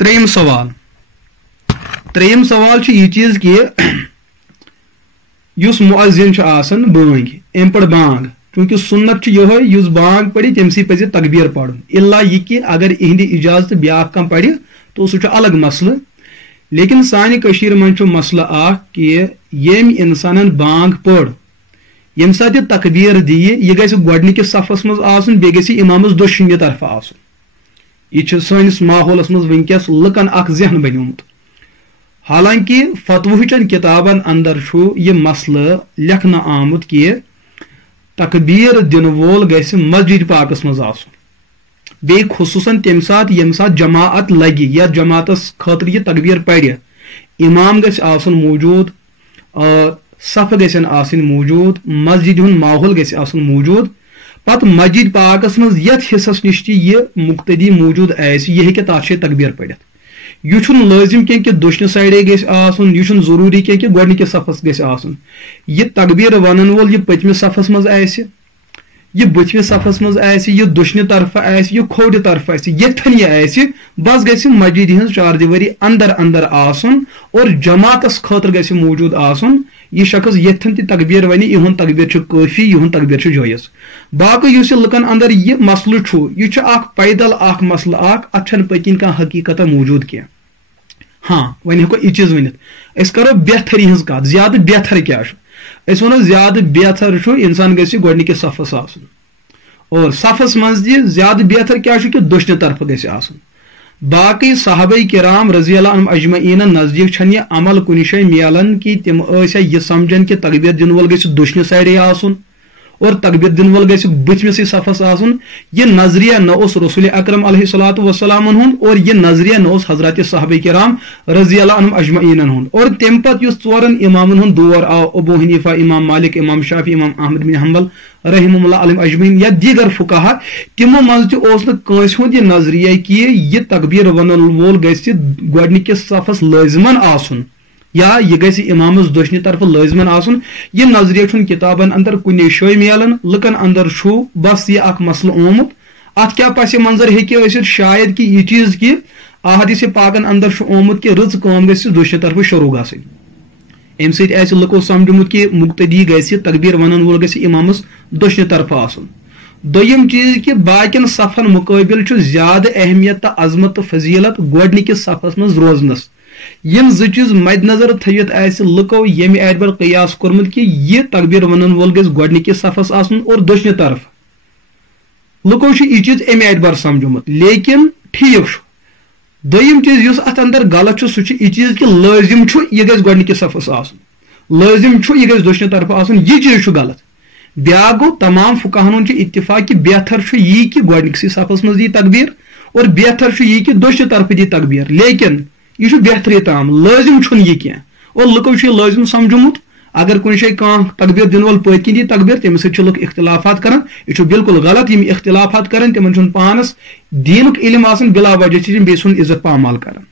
تریم سوال یہ چیز کہ اس مؤذن آسان بانگ ام پہ بانگ چونکہ سنت یہ بانگ پڑھ تم سی پہ تکبیر پڑھ الا یہ کہ اگر اہند اجازت بیاا کم پڑھ تو سہ الگ مسئلہ لیکن سانہ من مسئلہ کہ یم انسان بانگ پڑھ یم سات یہ تکبیر دی یہ گھس گۄڈنِکِس صفس مز آسن بیٚیہِ گژھِ امامس دۄشوٕنی طرفہٕ آسن یہ سٲنِس ماحولس مز ونکس لُکن اکھ ذہن بنیومُت حالانکہ فتوہچن کتابن اندر یہ مسئلہ لکھنہ آمت کہ تکبیر دن وول گژھِ مسجد پاکس مز آسن بیٚیہِ خصوصاً تمہِ ساتہٕ ییٚمہِ ساتہٕ جماعت لگہِ یا جماعتس خٲطرٕ یہ تکبیر پرِ امام گژھِ آسن موجود صف گژھن آسن موجود مسجد ہند ماحول گژھِ آسن موجود پتہ مسجد پاکس مز یتھ حصس نش یہ مقتدی موجود آسہِ یہ ہیٚکہِ تتھ جایہِ تکبیر پٔرِتھ یہ چھُنہٕ لٲزم کینٛہہ کہ دٔچھنہِ سایڈے گژھِ آسُن یہ چھُنہٕ ضروٗری کینٛہہ کہ گۄڈنِکِس صفس گژھِ آسُن یہ تکبیر ونن وول یہ پٔتمِس صفس مز آسہِ یہ بٔتھمِس صفس مز آسہِ یہ دٔچھنہِ طرفہٕ آسہِ یہ کھوورِ طرفہٕ آسہِ یتھن یہ آسہِ بس گژھِ مسجد ہٕنٛز چاردیوٲری اندر اندر آسُن اور جماعتس خٲطرٕ گژھِ موجود آسُن یہ شخص یتھن تہ تکبیر ونہِ یہُنٛد تکبیر چھُ کٲفی یہُنٛد تکبیر چھُ جٲیز باقی یُس یہ لُکن اندر یہ مسلہٕ چھُ یہ چھُ اکھ پیدل اکھ مسلہٕ اکھ اتھ چھنہٕ پٔتۍ کِنۍ کانٛہہ حقیقت موجود کینٛہہ ہاں وۄنۍ ہیٚکو یہ چیٖز ؤنِتھ أسۍ کرو بہتری ہٕنٛز کتھ زیادٕ بہتر کیاہ چھُ أسۍ ونو زیادٕ بہتر چھُ انسان گژھِ گۄڈنِکِس صفس آسُن اور صفس منٛز تہِ زیادٕ بہتر کیاہ چھُ کہ دٔچھنہِ طرفہٕ گژھِ آسُن باقی صحابہ کرام رضی اللہ عنہم اجمعین نزدیک چھنہٕ یہ عمل کُنہِ جایہِ میلان کہ تم ٲسیا یہ سمجھان کہ تکبیر دن وول گژھِ دٔچھنہِ سایڈے آسُن اور تکبیر دن وول گژھِ بٔتھمِسٕے صفس آسُن یہ نظریہ نہ اوس رسول اکرم علیہ الصلوۃ والسلام ہُنٛد اور یہ نظریہ نہ اوس حضرت صحابہ کرام رضی اللہ عنہم اجمعین ہُنٛد اور تمہِ پتہٕ یُس ژورن امامن ہُنٛد دور آو ابو حنیفہ امام مالک امام شافعی امام احمد بن حنبل رحمہ اللہ علیہم اجمعین یا دیگر فقہا تمو منٛز تہِ اوس نہٕ کٲنٛسہِ ہُنٛد یہ نظریہ کہ یہ تکبیر ونن وول گژھِ گۄڈنِکِس صفس لٲزمن آسُن یا یہ گژھِ امامس دٔچھنہِ طرفہٕ لٲزمن آسُن یہ نظریہ چھُنہٕ کتابن اندر کُنے جایہِ میلان لُکن اندر چھُ بس یہ اکھ مسئلہ آمُت اتھ کیاہ پس منظر ہیٚکہِ ٲسِتھ شاید کہ یہ چیز کہ احادیث پاکن اندر چھُ آمُت کہ رٕژ کٲم گژھِ دٔچھنہِ طرفہٕ شروع گژھٕنۍ امہِ سۭتۍ آسہِ لُکو سمجھمُت کہ مقتدی گژھِ تکبیر ونن وول گژھِ امامس دٔچھنہِ طرفہٕ آسُن دوٚیِم چیٖز کہ باقین صفن مُقٲبل چھُ زیادٕ اہمیت تہٕ عظمت تہٕ فضیلت گۄڈنِکِس صفس منٛز روزنس یم زٕ چیٖز مد نظر تھٲوِتھ آسہِ لُکو ییٚمہِ اعتبار قیاس کوٚرمُت کہ یہ تکبیر ونن وول گژھِ گۄڈنِکِس صفس آسُن اور دٔچھنہِ طرفہٕ لُکو چھُ یہ چیٖز امہِ اعتبار سمجھومُت لیکن ٹھیٖک چھُ دوٚیِم چیٖز یُس اتھ اندر غلط چھُ سُہ چھُ یہ چیٖز کہ لٲزم چھُ یہ گژھِ گۄڈنِکِس صفس آسُن لٲزم چھُ یہ گژھِ دٔچھنہِ طرفہٕ آسُن یہ چیٖز چھُ غلط بیاکھ گوٚو تمام فقہن ہُنٛد چھُ اتفاق کہ بہتر چھُ یی کہ گۄڈنِکسٕے صفس منٛز دی تکبیر اور بہتر چھُ یی کہ دٔچھنہِ طرفہٕ دی تکبیر لیکن یہ چھُ بہتری تام لٲزم چھُنہٕ یہ کینٛہہ اور لُکو چھُ یہ لٲزم سمجھومُت اگر کُنہِ جایہِ کانٛہہ تکبیر دِنہٕ وول پٔتۍ کِنۍ دی تکبیر تمہِ سۭتۍ چھِ لُکھ اختلافات کران یہ چھُ بالکل غلط یم اختلافات کران تمن چھُنہٕ پانس دیٖنُک علم آسان بلا وجہ چھِ تِم بیٚیہِ سُنٛد عزت پامال کران